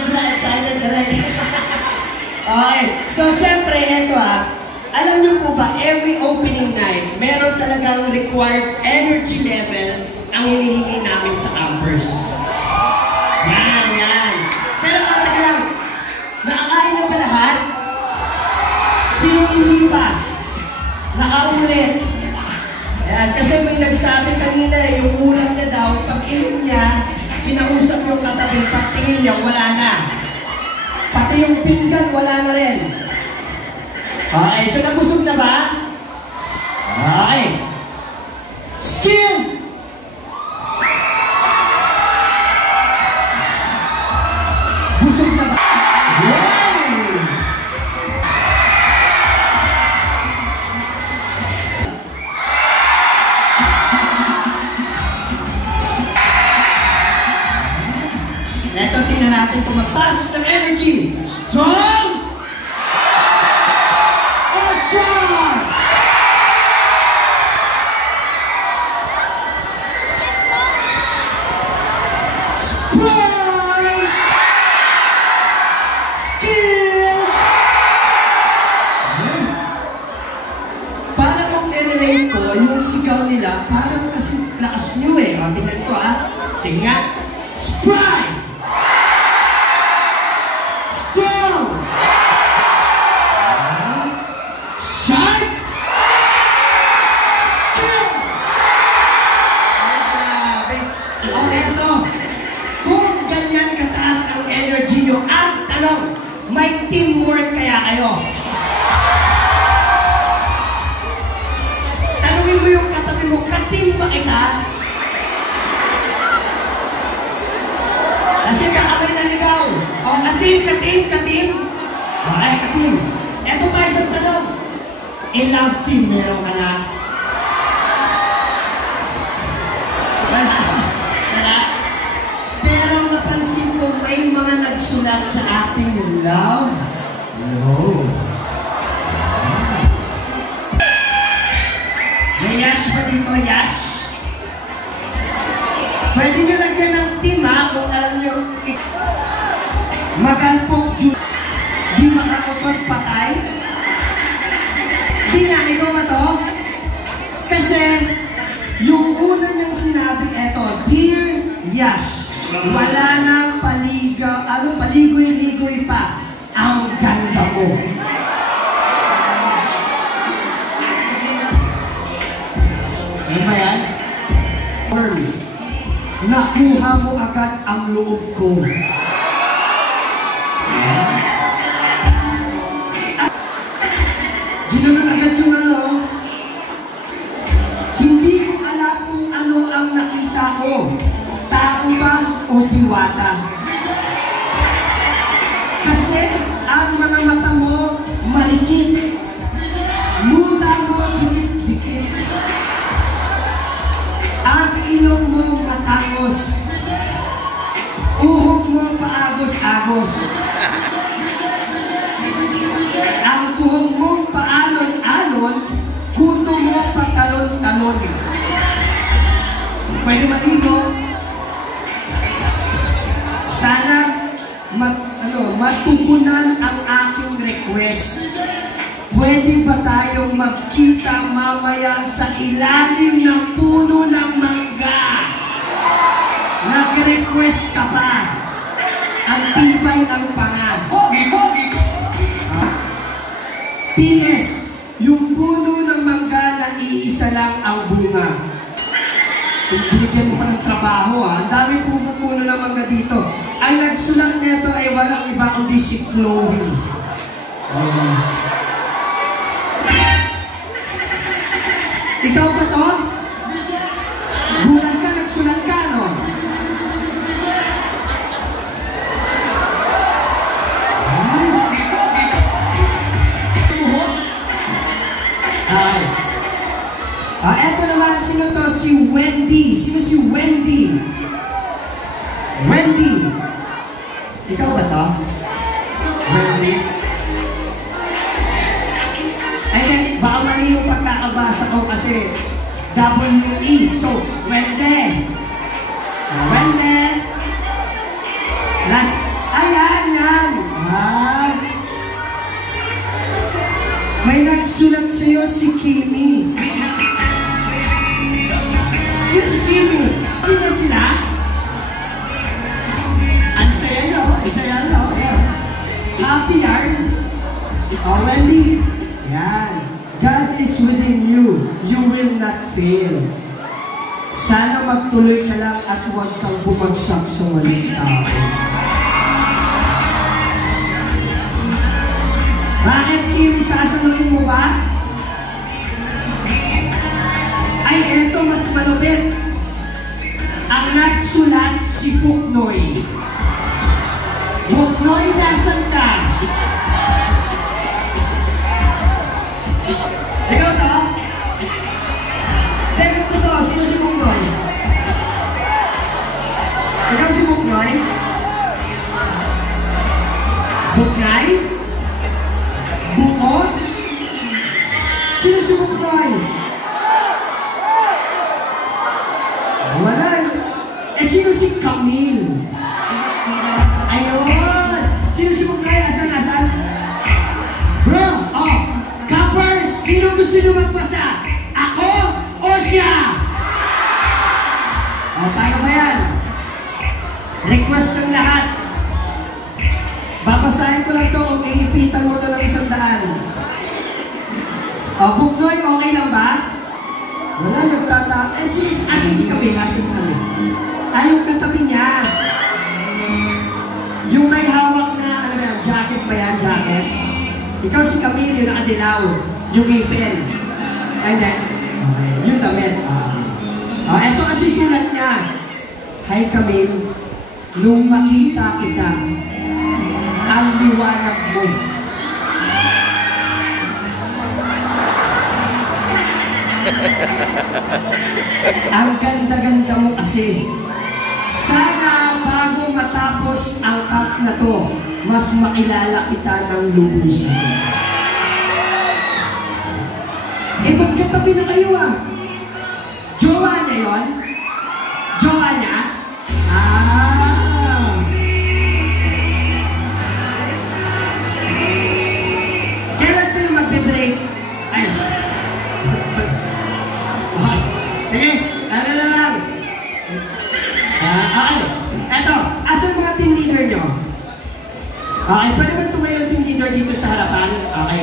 rin sila, excited na rin. Okay, so syempre, eto alam niyo po ba, every opening night, meron talagang required energy level ang hinihingi namin sa campers. Yan. Pero teka lang, nakakain na ba lahat? Sino hindi pa? Nakaulit. Ayan, kasi may nagsabi kanina, yung ulam niya daw, pag inom niya, kinausap yung katabi, pag tingin niya, wala na. Pati yung pinggan, wala na rin. Okay, so nabusog na ba? Okay. Skill! Busog na ba? Yay! Ito, tingnan natin kung magtaas ng energy. Strong! Or strong! Sprite! Skill! Para kung i-relate ko, yung sigaw nila, parang kasi lakas nyo eh. O, tingnan ko Sige nga. Sprite! Strong! Sharp! Skill! Grabe! O eto, kung ganyan kataas ang energy nyo, ang tanong, may teamwork kaya kayo? Tanungin mo yung katabi mo, ka-team ba kita? Kasi baka may naligaw. O, ka-team. Okay, ka-team. Eto pa isang tanong. Ilang team meron ka na? Wala. Pero napansin ko may mga nagsulat sa ating love notes. May yash pa dito, yash. Pwede nyo lagyan ng team kung alam nyo. Magalpok June. Di makakapag patay. Di nga, ikaw ba to? Kasi, yung una niyang sinabi, eto, Dear Yash, wala nang paligoy-ligoy pa. Ang ganda mo. Ano ba yan? Nakuha mo agad ang loob ko. Ginanon agad yung Hindi ko alam kung ano ang nakita ko. Tao ba o diwata? Kasi ang mga mata mo marikit. Muta mo dikit-dikit. Ang ilong mo matangos. Uhog mo paagos-agos. Ang buhok mo paalon-alon, kuto mo patalon-talon. Pwede maligo. Sana matugunan ang aking request. Pwede ba tayong magkita mamaya sa ilalim ng puno ng mangga? Nag-request ka pa. Ang tibay ng panga. P.S. Yung puno ng mangga na iisa lang ang bunga. Kung binigyan mo pa ng trabaho, ang dami puno ng mangga dito. Ang nagsulat nito ay walang iba kundi si Chloe. Ikaw ba to? Gulat ka, nagsulat ka, no? Eto naman, sino to? Si Wendy. Sino si Wendy? Wendy. Ikaw ba to? Wendy? Ay, baka mali yung pagkakabasa ko kasi W-E. So, Wendy. Wendy. Last, ay, fail. Sana magtuloy ka lang at huwag kang bumagsak sa maling tao. Bakit, Kim? Sasaluhin mo ba? Ay, eto mas malupit. Ang nagsulat si Buknoy. Buknoy, nasan ka? Ikaw to? Ikaw to. Sino si Buknoy? Ikaw si Buknoy? Buknoy? Buko? Sino si Buknoy? Wala. Eh, sino si Camille? Ayun! Sino si Buknoy? Asan? Bro! Oh! Kappers! Sino gusto nyo magpasa? Ako o siya? O, paano ba yan? Request ng lahat. Babasahin ko lang ito kung iipitan mo ito ng 100. O, Buknoy, okay lang ba? Wala, nagtata... Eh, asan si Camille? Asan si Camille? Yung katabi niya. Yung may hawak na, ano yan, jacket ba yan? Jacket? Ikaw si Camille, yung nakadilaw. Yung ipin. And then, okay, yung damit. Ito kasi sulat niya. Hi Camille, nung makita kita, ang liwanag mo. Ang ganda-ganda mo kasi. Sana bago matapos ang cup na to, mas makilala kita ng lubusan. Eh, magkatabi na kayo ah. Jowa niya yun? Jowa niya? Kailan kayo magbe-break? Ay. Sige, ano na lang. Okay. Eto, asan mga team leader nyo? Okay, pwede ba tumayo yung team leader dito sa harapan? Okay.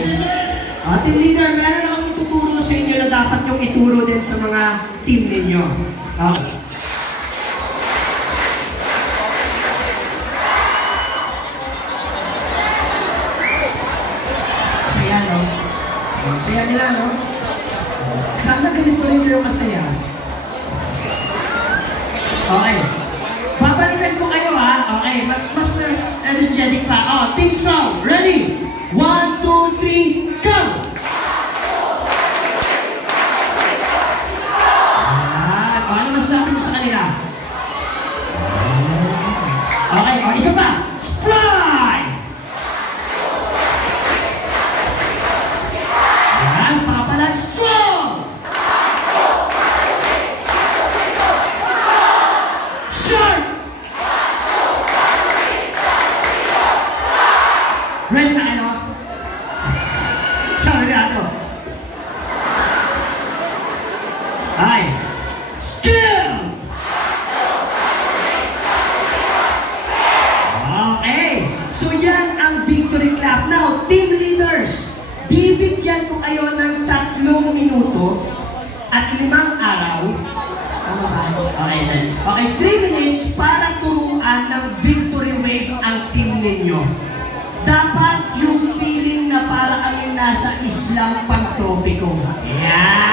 Team leader, meron akong ituturo sa inyo na dapat yung ituro din sa mga team ninyo. Okay. Saya, no? Saya nila, no? Sana ganito rin kayo masaya. Okay. Babalikan ko kayo, ha? Okay. Mas energetic pa. Team song. Ready? 1, 2, 3, go! Ayan. Ano masasabi mo sa kanila? Okay. Isa pa. Spry! Ayan. Papalag strong! Short! Ready na kayo? Sabi na ito. Ay. Still! Okay. So yan ang victory clap. Now, team leaders, bibigyan ko kayo ng 3 minuto at 5 araw. Tama ba? Okay, then. Okay, 3 minutes para turuan ng victory wave ang team ninyo. Dapat yung feeling na para kaming nasa Islang Pantropiko. Yan!